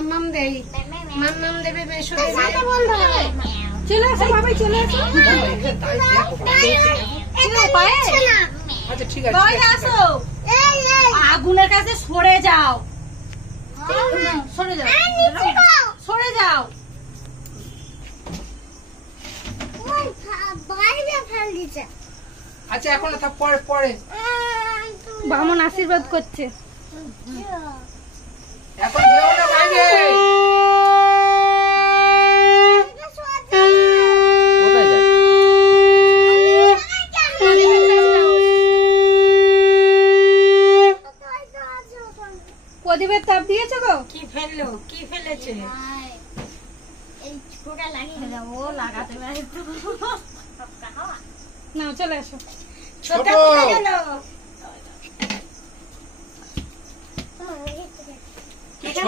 মাম্মাম দেই, মাম্মাম দেবে, বেশু দেবে। চলে আসো বাবাই, চলে আসো। আচ্ছা ঠিক আছে, বাবাই আসো। আগুনের কাছে সরে যাও, সরে যাও, সরে যাও। আচ্ছা এখন থাক, পরে পরে বামন আশীর্বাদ করছে। এখন যেও না বাইরে। কোথায় যাচ্ছ? প্রদীপের তাপ দিয়েছো গো? কি ফেললো, কি ফেলেছে? ও লাগাতে পারে। না চলে আসো। ছোট ছোটটা কোথায় গেল?